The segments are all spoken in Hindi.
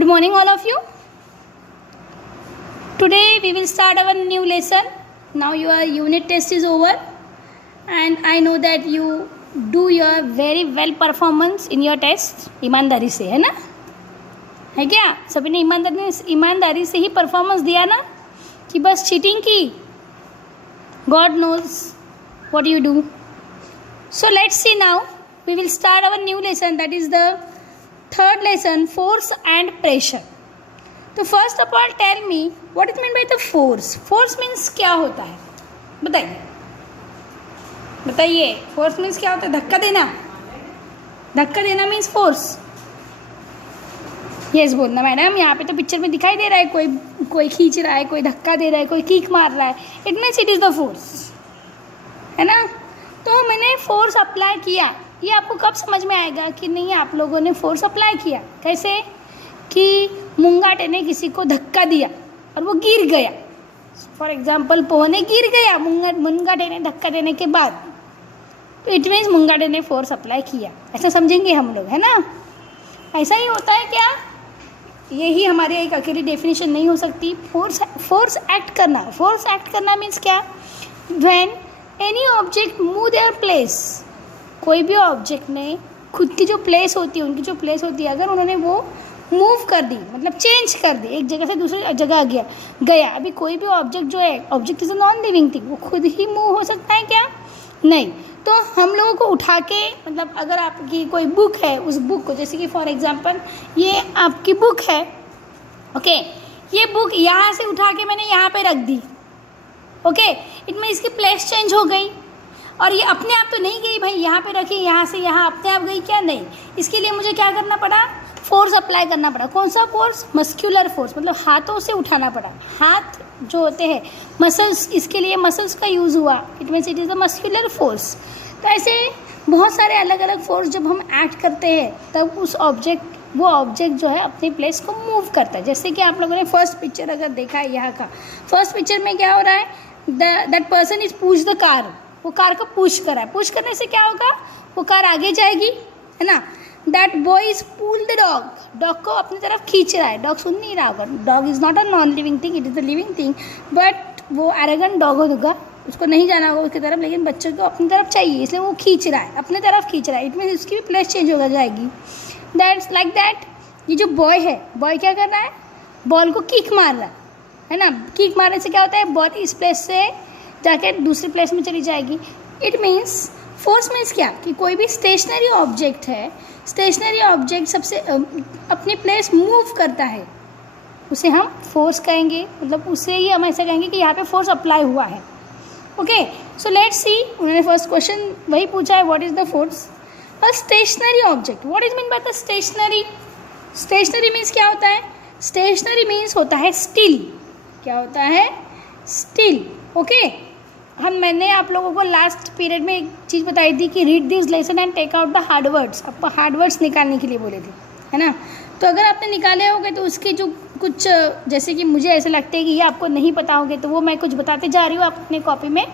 Good morning all of you. Today we will start our new lesson. Now your unit test is over and I know that you do your very well performance in your test. ईमानदारी से, है ना? है क्या? सभी ने ईमानदारी से ही परफॉर्मेंस दिया ना, कि बस चीटिंग की? God knows what you do. So let's see now. We will start our new lesson, that is the third lesson, force and pressure. तो first of all tell me what is mean by the force. Force means क्या होता है, बताइए. फोर्स मीन्स क्या होता है? धक्का देना मीन्स फोर्स. यस बोलना मैडम. यहाँ पे तो पिक्चर में दिखाई दे रहा है, कोई खींच रहा है, कोई धक्का दे रहा है, कोई किक मार रहा है. It means it is the force, है ना. तो मैंने फोर्स अप्लाई किया. ये आपको कब समझ में आएगा कि नहीं आप लोगों ने फोर्स अप्लाई किया? कैसे कि मुंगाटे ने किसी को धक्का दिया और वो गिर गया. फॉर एग्जाम्पल पोहने गिर गया मुंगाटे ने धक्का देने के बाद, तो इट मीन्स मुंगाटे ने फोर्स अप्लाई किया. ऐसा समझेंगे हम लोग, है ना. ऐसा ही होता है क्या? यही हमारी एक अकेली डेफिनेशन नहीं हो सकती. फोर्स एक्ट करना मीन्स क्या? When any object move their place. कोई भी ऑब्जेक्ट ने खुद की जो प्लेस होती है, उनकी जो प्लेस होती है, अगर उन्होंने वो मूव कर दी, मतलब चेंज कर दी, एक जगह से दूसरी जगह गया. अभी कोई भी ऑब्जेक्ट जो है, object is a non living thing, वो खुद ही मूव हो सकता है क्या? नहीं. तो हम लोगों को उठा के, मतलब अगर आपकी कोई बुक है, उस बुक को, जैसे कि फॉर एग्जांपल ये आपकी बुक है, ओके. ये बुक यहाँ से उठा के मैंने यहाँ पे रख दी, ओके. इट मीन इसकी प्लेस चेंज हो गई. और ये अपने आप तो नहीं गई भाई, यहाँ पे रखी, यहाँ से यहाँ अपने आप गई क्या? नहीं. इसके लिए मुझे क्या करना पड़ा? फोर्स अप्लाई करना पड़ा. कौन सा फोर्स? मस्क्यूलर फोर्स, मतलब हाथों से उठाना पड़ा. हाथ जो होते हैं मसल्स, इसके लिए मसल्स का यूज़ हुआ. It means it is the muscular force. तो ऐसे बहुत सारे अलग अलग फोर्स जब हम एक्ट करते हैं, तब वो ऑब्जेक्ट जो है अपनी प्लेस को मूव करता है. जैसे कि आप लोगों ने फर्स्ट पिक्चर अगर देखा है, यहाँ का फर्स्ट पिक्चर में क्या हो रहा है? That person is push the car. वो कार को पुश कर रहा है. पुश करने से क्या होगा? वो कार आगे जाएगी, है ना. That boy is pull the dog को अपनी तरफ खींच रहा है. डॉग सुन नहीं रहा होगा. Dog is not a non living thing, it is a living thing, but वो एरोगेंट डॉग होगा, उसको नहीं जाना होगा उसकी तरफ, लेकिन बच्चे को अपनी तरफ चाहिए, इसलिए वो खींच रहा है, अपनी तरफ खींच रहा है. इट मीन्स उसकी भी प्लेस चेंज हो जाएगी. That's like that. ये जो बॉय है, बॉय क्या कर रहा है? बॉल को किक मार रहा है ना. किक मारने से क्या होता है? बॉल इस प्लेस से जाके दूसरी प्लेस में चली जाएगी. इट मीन्स फोर्स मीन्स क्या? कि कोई भी स्टेशनरी ऑब्जेक्ट है, स्टेशनरी ऑब्जेक्ट सबसे अपनी प्लेस मूव करता है, उसे हम फोर्स कहेंगे. मतलब उससे ही हम ऐसा कहेंगे कि यहाँ पे फोर्स अप्लाई हुआ है. ओके. So let's see. उन्होंने फर्स्ट क्वेश्चन वही पूछा है, what is the force? A stationary object. What is mean by the stationary? Stationary means क्या होता है? स्टेशनरी मीन्स होता है स्टिल. क्या होता है? स्टिल. ओके. मैंने आप लोगों को लास्ट पीरियड में एक चीज़ बताई थी कि read this lesson and take out the hard words. आपको हार्ड वर्ड्स निकालने के लिए बोले थे, है ना. तो अगर आपने निकाले होंगे तो उसके जो कुछ, जैसे कि मुझे ऐसे लगता है कि ये आपको नहीं पता होंगे, तो वो मैं कुछ बताते जा रही हूँ, आप अपने कॉपी में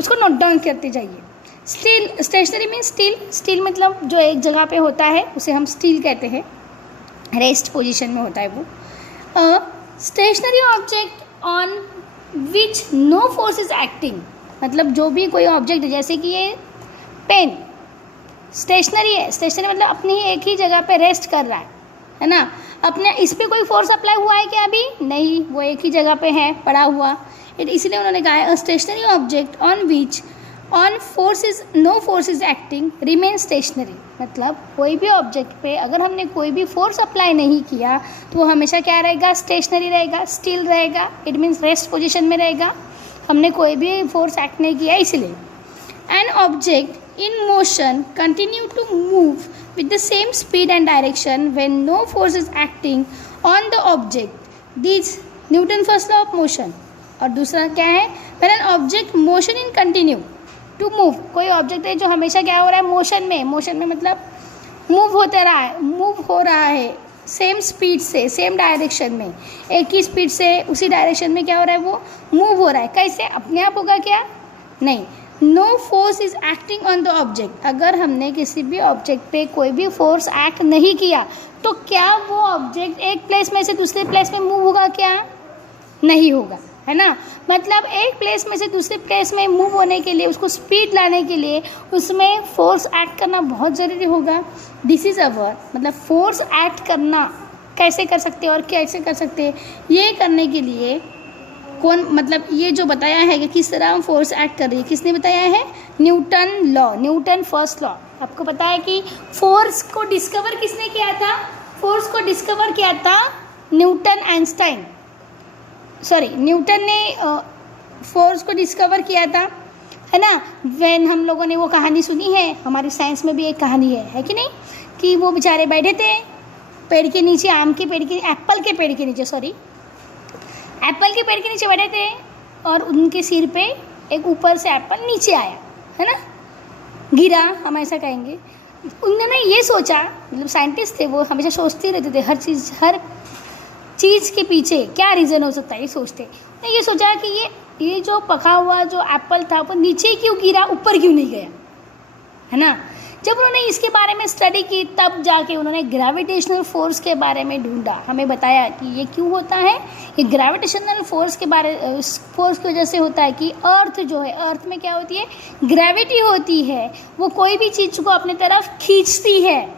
उसको नोट डाउन करते जाइए. Still, stationary mean still. Still मतलब जो एक जगह पे होता है उसे हम स्टिल कहते हैं, रेस्ट पोजिशन में होता है वो. Stationary object on which no force is acting. मतलब जो भी कोई ऑब्जेक्ट है, जैसे कि ये पेन स्टेशनरी है. स्टेशनरी मतलब अपनी एक ही जगह पे रेस्ट कर रहा है ना. अपने इस पर कोई फोर्स अप्लाई हुआ है क्या? अभी नहीं, वो एक ही जगह पे है पड़ा हुआ. इसलिए उन्होंने कहा है stationary object on which no force is acting remain stationary. मतलब कोई भी ऑब्जेक्ट पे अगर हमने कोई भी फोर्स अप्लाई नहीं किया तो वो हमेशा क्या रहेगा? स्टेशनरी रहेगा, स्टिल रहेगा. इट मीन्स रेस्ट पोजिशन में रहेगा. हमने कोई भी फोर्स एक्ट नहीं किया इसलिए. An object in motion continue to move with the same speed and direction when no force is acting on the object. This Newton first law of motion. और दूसरा क्या है? When an object motion in continue to move. कोई ऑब्जेक्ट है जो हमेशा क्या हो रहा है? मोशन में मतलब मूव हो रहा है सेम स्पीड से, सेम डायरेक्शन में, एक ही स्पीड से उसी डायरेक्शन में क्या हो रहा है? वो मूव हो रहा है. कैसे? अपने आप होगा क्या? नहीं. No force is acting on the object. अगर हमने किसी भी ऑब्जेक्ट पे कोई भी फोर्स एक्ट नहीं किया तो क्या वो ऑब्जेक्ट एक प्लेस में से दूसरे प्लेस में मूव होगा क्या? नहीं होगा, है ना। मतलब एक प्लेस में से दूसरे प्लेस में मूव होने के लिए, उसको स्पीड लाने के लिए उसमें फोर्स एक्ट करना बहुत ज़रूरी होगा। दिस इज़ अवर, मतलब फोर्स एक्ट करना कैसे कर सकते हैं और कैसे कर सकते हैं, ये करने के लिए कौन, मतलब ये जो बताया है कि किस तरह हम फोर्स एक्ट कर रही है, किसने बताया है? Newton law, Newton first law. आपको पता है कि फोर्स को डिस्कवर किसने किया था? फोर्स को डिस्कवर किया था न्यूटन आइंस्टाइन, सॉरी न्यूटन ने फोर्स को डिस्कवर किया था, है ना। व्हेन हम लोगों ने वो कहानी सुनी है, हमारी साइंस में भी एक कहानी है कि नहीं, कि वो बेचारे बैठे थे पेड़ के नीचे, आम के पेड़ के, एप्पल के पेड़ के नीचे, सॉरी एप्पल के पेड़ के नीचे बैठे थे और उनके सिर पे एक ऊपर से एप्पल नीचे आया, है ना, गिरा, हम ऐसा कहेंगे। उन्होंने ये सोचा, मतलब साइंटिस्ट थे वो, हमेशा सोचते रहते थे हर चीज़ के पीछे क्या रीज़न हो सकता है, ये सोचते। उन्होंने ये सोचा कि ये जो पका हुआ जो एप्पल था वो नीचे क्यों गिरा, ऊपर क्यों नहीं गया, है ना। जब उन्होंने इसके बारे में स्टडी की तब जाके उन्होंने ग्रेविटेशनल फोर्स के बारे में ढूंढा, हमें बताया कि ये क्यों होता है। ये ग्रेविटेशनल फोर्स की वजह से होता है कि अर्थ जो है, अर्थ में क्या होती है? ग्रेविटी होती है, वो कोई भी चीज़ को अपने तरफ खींचती है,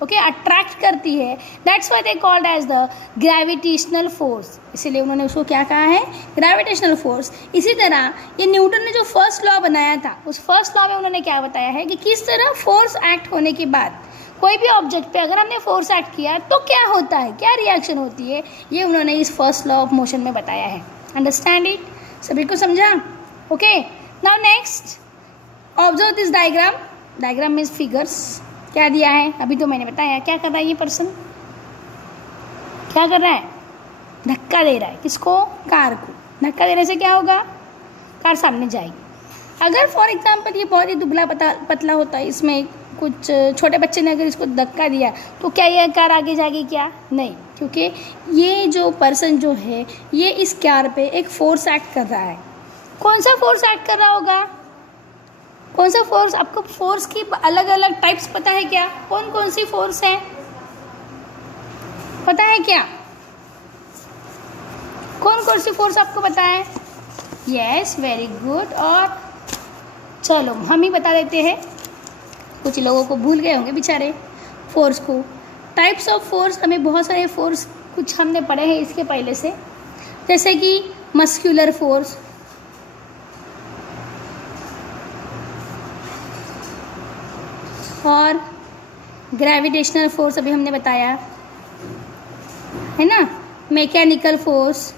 ओके, अट्रैक्ट करती है। That's why they called as the gravitational force, इसीलिए उन्होंने उसको क्या कहा है? Gravitational force. इसी तरह ये न्यूटन ने जो फर्स्ट लॉ बनाया था, उस फर्स्ट लॉ में उन्होंने क्या बताया है कि किस तरह फोर्स एक्ट होने के बाद कोई भी ऑब्जेक्ट पे अगर हमने फोर्स एक्ट किया तो क्या होता है, क्या रिएक्शन होती है, ये उन्होंने इस फर्स्ट लॉ ऑफ मोशन में बताया है। Understand it? सभी को समझा? Okay, now next observe this diagram. Diagram means figures. क्या दिया है? अभी तो मैंने बताया। क्या कर रहा है ये पर्सन? क्या कर रहा है? धक्का दे रहा है। किसको? कार को। धक्का देने से क्या होगा? कार सामने जाएगी। अगर फॉर एग्जांपल ये बहुत ही दुबला पतला होता है, इसमें कुछ छोटे बच्चे ने अगर इसको धक्का दिया तो क्या ये कार आगे जाएगी क्या? नहीं, क्योंकि ये जो पर्सन जो है ये इस कार पे एक फोर्स एक्ट कर रहा है। कौन सा फोर्स एक्ट कर रहा होगा? कौन सा फोर्स? आपको फोर्स की अलग अलग टाइप्स पता है क्या? कौन कौन सी फोर्स है पता है क्या? कौन कौन सी फोर्स आपको पता है? Yes, very good. और चलो हम ही बता देते हैं, कुछ लोगों को भूल गए होंगे बेचारे फोर्स को। टाइप्स ऑफ फोर्स, हमें बहुत सारे फोर्स कुछ हमने पढ़े हैं इसके पहले से, जैसे कि मस्कुलर फोर्स, और ग्रेविटेशनल फोर्स अभी हमने बताया है ना, मैकेनिकल फोर्स,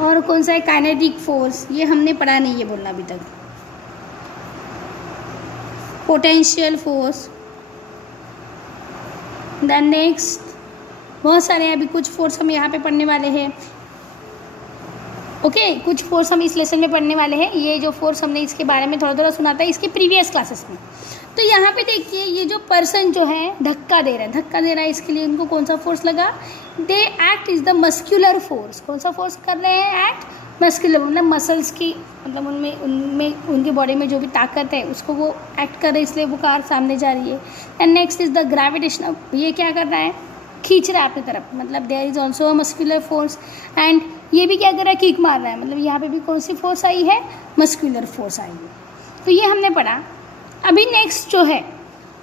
और कौन सा है? Kinetic force. ये हमने पढ़ा नहीं है बोलना अभी तक। पोटेंशियल फोर्स, देन नेक्स्ट बहुत सारे हैं, अभी कुछ फोर्स हम यहाँ पे पढ़ने वाले हैं। ओके, कुछ फोर्स हम इस लेसन में पढ़ने वाले हैं। ये जो फोर्स हमने इसके बारे में थोड़ा थोड़ा सुना था इसके प्रीवियस क्लासेस में। तो यहाँ पे देखिए, ये जो पर्सन जो है धक्का दे रहा है, इसके लिए उनको कौन सा फोर्स लगा? They act is the muscular force. कौन सा फोर्स कर रहे हैं? एक्ट मस्कुलर, मतलब मसल्स की, मतलब उनमें उनके बॉडी में जो भी ताकत है उसको वो एक्ट कर रहे हैं, इसलिए वो कार सामने जा रही है। And next is the gravitation. ये क्या कर रहा है? खींच रहा है अपनी तरफ, मतलब there is also a muscular force. And ये भी क्या कर रहा है? किक मार रहा है, मतलब यहाँ पे भी कौन सी फोर्स आई है? मस्कुलर फोर्स आई है। तो ये हमने पढ़ा। अभी नेक्स्ट जो है,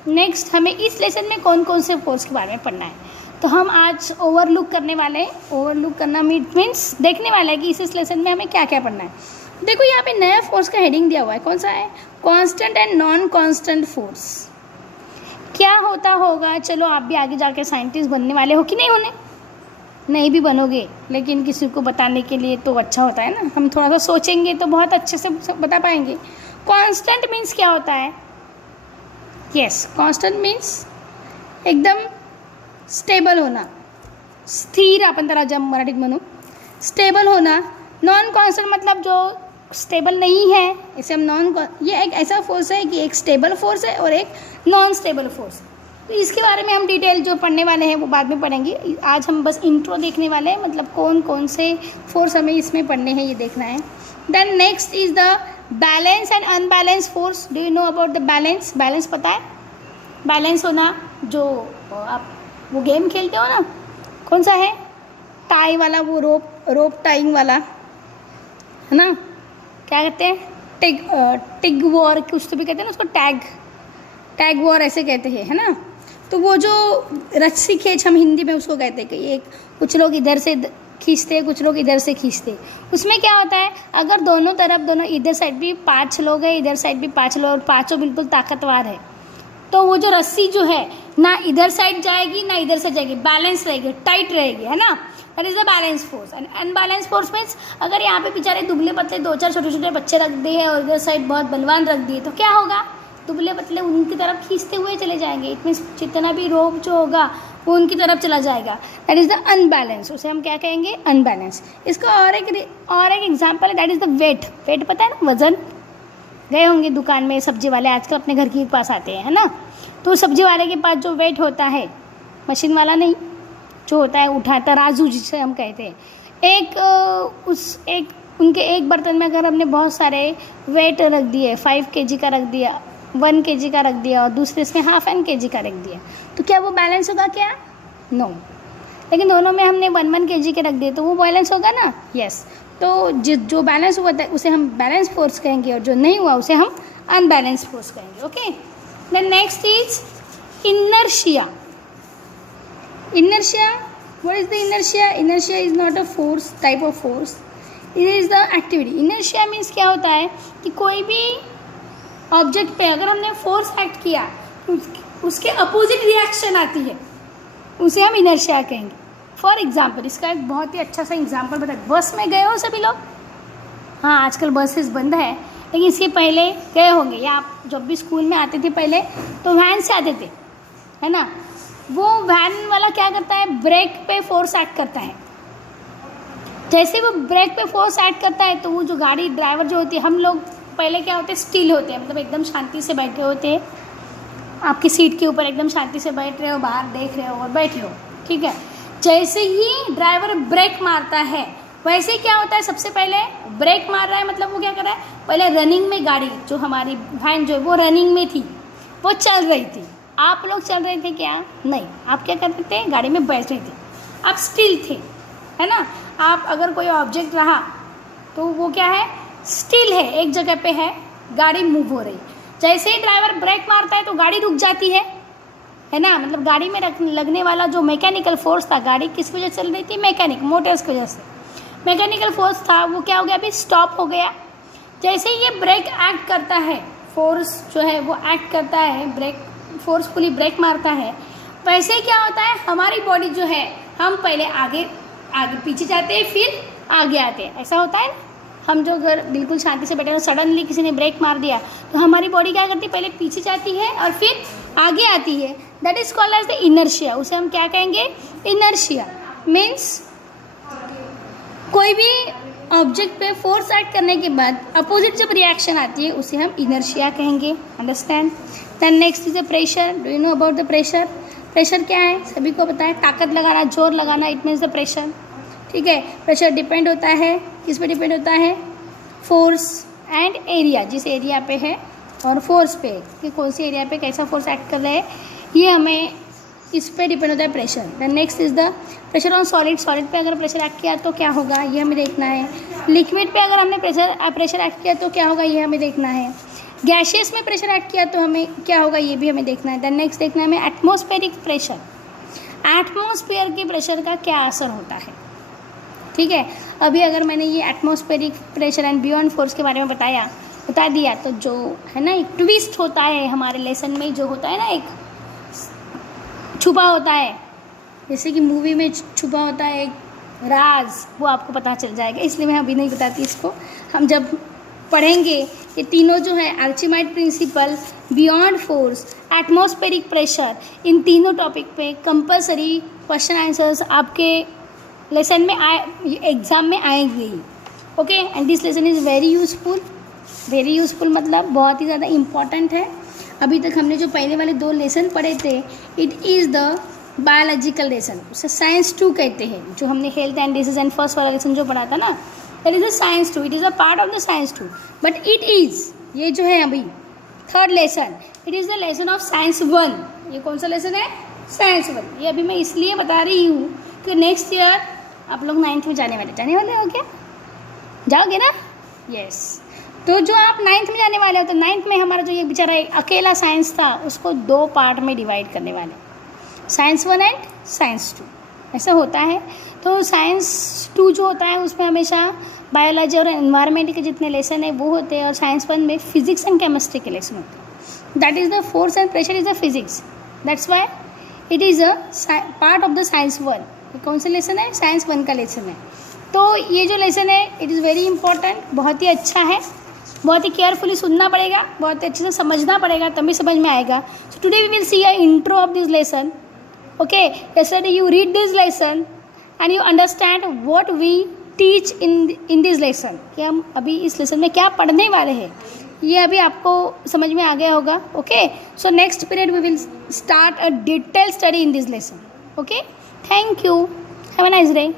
नेक्स्ट हमें इस लेसन में कौन कौन से फोर्स के बारे में पढ़ना है, तो हम आज ओवरलुक करने वाले हैं। ओवरलुक करना मीन्स देखने वाला है कि इस लेसन में हमें क्या क्या पढ़ना है। देखो यहाँ पे नया फोर्स का हेडिंग दिया हुआ है, कौन सा है? Constant and non constant force. क्या होता होगा? चलो आप भी आगे जाके साइंटिस्ट बनने वाले हो कि नहीं होने? नहीं भी बनोगे, लेकिन किसी को बताने के लिए तो अच्छा होता है ना, हम थोड़ा सा सोचेंगे तो बहुत अच्छे से बता पाएंगे। कांस्टेंट मीन्स क्या होता है? यस, कांस्टेंट मीन्स एकदम स्टेबल होना, स्थिर, आपण त्याला जम मराठीत म्हणू स्टेबल होना। नॉन कांस्टेंट मतलब जो स्टेबल नहीं है, इसे हम ये एक ऐसा फोर्स है कि एक स्टेबल फोर्स है और एक नॉन स्टेबल फोर्स। तो इसके बारे में हम डिटेल जो पढ़ने वाले हैं वो बाद में पढ़ेंगे। आज हम बस इंट्रो देखने वाले हैं, मतलब कौन कौन से फोर्स हमें इसमें पढ़ने हैं ये देखना है। Then next is the balance and unbalance force, do you know about the balance? Balance पता है? बैलेंस होना, जो आप वो गेम खेलते हो ना, कौन सा है? टाई वाला, वो रोप टाइंग वाला, है ना? क्या कहते हैं? टिग वॉर कुछ तो भी कहते हैं ना उसको, टैग वॉर ऐसे कहते हैं, है ना? तो वो जो रस्सी खींच हम हिंदी में उसको कहते हैं कि एक कुछ लोग इधर से खींचते, कुछ लोग इधर से खींचते। उसमें क्या होता है, अगर दोनों इधर साइड भी 5 लोग हैं, इधर साइड भी 5 लोग, और पाँचों बिल्कुल ताकतवर है, तो वो जो रस्सी जो है ना इधर साइड जाएगी ना इधर से जाएगी, बैलेंस रहेगी, टाइट रहेगी, है ना? That is the balance force. And unbalance force means अगर यहाँ पे बेचारे दुबले पतले 2-4 छोटे-छोटे बच्चे रख दिए और इधर साइड बहुत बलवान रख दिए, तो क्या होगा? दुबले पतले उनकी तरफ खींचते हुए चले जाएंगे। इट मीन्स जितना भी रोप जो होगा वो उनकी तरफ चला जाएगा। दैट इज़ द अनबैलेंस, उसे हम क्या कहेंगे? अनबैलेंस। इसका और एक एग्जाम्पल है, that is the weight. Weight पता है ना, वजन? गए होंगे दुकान में, सब्जी वाले आजकल अपने घर के पास आते हैं, है ना? तो सब्जी वाले के पास जो वेट होता है, मशीन वाला नहीं, जो होता है उठाता, राजू जिसे हम कहते हैं, उनके एक बर्तन में अगर हमने बहुत सारे वेट रख दिए, 5 kg का रख दिया, 1 kg का रख दिया, और दूसरे इसमें ½ kg का रख दिया, तो क्या वो बैलेंस होगा क्या? नो। लेकिन दोनों में हमने 1 kg के रख दिए तो वो बैलेंस होगा ना? यस। तो जो बैलेंस हुआ था उसे हम बैलेंस फोर्स कहेंगे, और जो नहीं हुआ उसे हम अनबैलेंस फोर्स कहेंगे। Okay, then next is inertia. Inertia, what is the inertia? Inertia is not a force, type of force, it is the activity. Inertia means क्या होता है कि कोई भी ऑब्जेक्ट पे अगर हमने फोर्स एक्ट किया तो उसके अपोजिट रिएक्शन आती है, उसे हम इनर्शिया कहेंगे। फॉर एग्जाम्पल, इसका एक बहुत ही अच्छा सा एग्जाम्पल बताए। बस में गए हो सभी लोग? हाँ, आजकल बसेस बंद है, लेकिन इसके पहले गए होंगे, या आप जब भी स्कूल में आते थे पहले तो वैन से आते थे, है ना? वो वैन वाला क्या करता है? ब्रेक पे फोर्स एक्ट करता है। जैसे वो ब्रेक पे फोर्स एक्ट करता है तो वो जो गाड़ी ड्राइवर जो होती है, हम लोग पहले क्या होते हैं, स्टिल होते हैं, मतलब एकदम शांति से बैठे होते हैं, आपकी सीट के ऊपर एकदम शांति से बैठ रहे हो, बाहर देख रहे हो और बैठे हो, ठीक है? जैसे ही ड्राइवर ब्रेक मारता है, वैसे ही क्या होता है, सबसे पहले ब्रेक मार रहा है मतलब वो क्या कर रहा है, पहले रनिंग में गाड़ी, जो हमारी वैन जो है वो रनिंग में थी, वो चल रही थी। आप लोग चल रहे थे क्या? नहीं, आप क्या करते थे? गाड़ी में बैठ रहे थे, आप स्टिल थे, है ना? आप अगर कोई ऑब्जेक्ट रहा तो वो क्या है? स्टिल है, एक जगह पे है, गाड़ी मूव हो रही। जैसे ही ड्राइवर ब्रेक मारता है तो गाड़ी रुक जाती है ना? मतलब गाड़ी में लगने वाला जो मैकेनिकल फोर्स था, गाड़ी किस वजह से चल रही थी? मैकेनिक मोटर्स की वजह से मैकेनिकल फोर्स था, वो क्या हो गया? अभी स्टॉप हो गया। जैसे ही ये ब्रेक एक्ट करता है, फोर्स जो है वो एक्ट करता है, ब्रेक फोर्सफुली ब्रेक मारता है, वैसे क्या होता है, हमारी बॉडी जो है, हम पहले आगे पीछे जाते हैं, फिर आगे आते हैं, ऐसा होता है ना? हम जो घर बिल्कुल शांति से बैठे हैं, सडनली किसी ने ब्रेक मार दिया तो हमारी बॉडी क्या करती है? पहले पीछे जाती है और फिर आगे आती है। That is called as the inertia. उसे हम क्या कहेंगे? इनर्शिया मीन्स कोई भी ऑब्जेक्ट पे फोर्स एक्ट करने के बाद अपोजिट जब रिएक्शन आती है उसे हम इनर्शिया कहेंगे। Understand? Then next is the pressure. Do you know about the pressure? Pressure क्या है? सभी को पता है, ताकत लगाना, जोर लगाना, इट मीन्स द प्रेशर। ठीक है, प्रेशर डिपेंड होता है, किस पे डिपेंड होता है? फोर्स एंड एरिया, जिस एरिया पे है, और फोर्स पे कि कौन सी एरिया पे कैसा फोर्स एक्ट कर रहा है, ये हमें इस पे डिपेंड होता है pressure. Then next is the pressure on solid. Solid पे अगर प्रेशर एक्ट किया तो क्या होगा, ये हमें देखना है। लिक्विड पे अगर हमने प्रेशर एक्ट किया तो क्या होगा, ये हमें देखना है। गैशियस में प्रेशर एक्ट किया तो हमें क्या होगा, ये भी हमें देखना है। देन नेक्स्ट देखना है हमें एटमॉस्फेरिक प्रेशर। एटमॉस्फेयर के प्रेशर का क्या असर होता है? ठीक है, अभी अगर मैंने ये atmospheric pressure and beyond force के बारे में बता दिया तो जो है ना, एक ट्विस्ट होता है हमारे लेसन में, जो होता है ना, एक छुपा होता है, जैसे कि मूवी में छुपा होता है एक राज, वो आपको पता चल जाएगा। इसलिए मैं अभी नहीं बताती इसको, हम जब पढ़ेंगे ये तीनों जो है, Archimedes principle, buoyant force, atmospheric pressure, इन तीनों टॉपिक पे कंपलसरी क्वेश्चन आंसर्स आपके लेसन में एग्ज़ाम में आएंगे ही। Okay, and this lesson is very useful मतलब बहुत ही ज़्यादा इम्पॉर्टेंट है। अभी तक हमने जो पहले वाले 2 लेसन पढ़े थे, it is the biological lesson, उसे साइंस 2 कहते हैं। जो हमने health and disease and first वाला लेसन जो पढ़ा था ना, that is a science 2, it is a part of the science 2, but it is, ये जो है अभी third lesson, it is the lesson of science 1। ये कौन सा लेसन है? साइंस 1। ये अभी मैं इसलिए बता रही हूँ कि नेक्स्ट ईयर आप लोग 9th में जाने वाले हो क्या? जाओगे ना? यस। तो जो आप 9th में जाने वाले हो, तो 9th में हमारा जो ये बेचारा अकेला साइंस था उसको 2 पार्ट में डिवाइड करने वाले, साइंस 1 एंड साइंस 2, ऐसा होता है। तो साइंस 2 जो होता है उसमें हमेशा बायोलॉजी और एनवायरनमेंट के जितने लेसन है वो होते हैं, और साइंस 1 में फिजिक्स एंड केमिस्ट्री के लेसन होते हैं। That is the force and pressure is the physics, that's why it is a part of the science 1। ये कौन सा लेसन है? साइंस 1 का लेसन है। तो ये जो लेसन है इट इज़ वेरी इंपॉर्टेंट, बहुत ही अच्छा है, बहुत ही केयरफुली सुनना पड़ेगा, बहुत अच्छे से समझना पड़ेगा, तभी समझ में आएगा। So today we will see a intro of this lesson. Okay, yesterday you read this lesson and you understand what we teach in this lesson, कि हम अभी इस लेसन में क्या पढ़ने वाले हैं, ये अभी आपको समझ में आ गया होगा। Okay, so next period we will start a detail study in this lesson. Okay, thank you, have a nice day.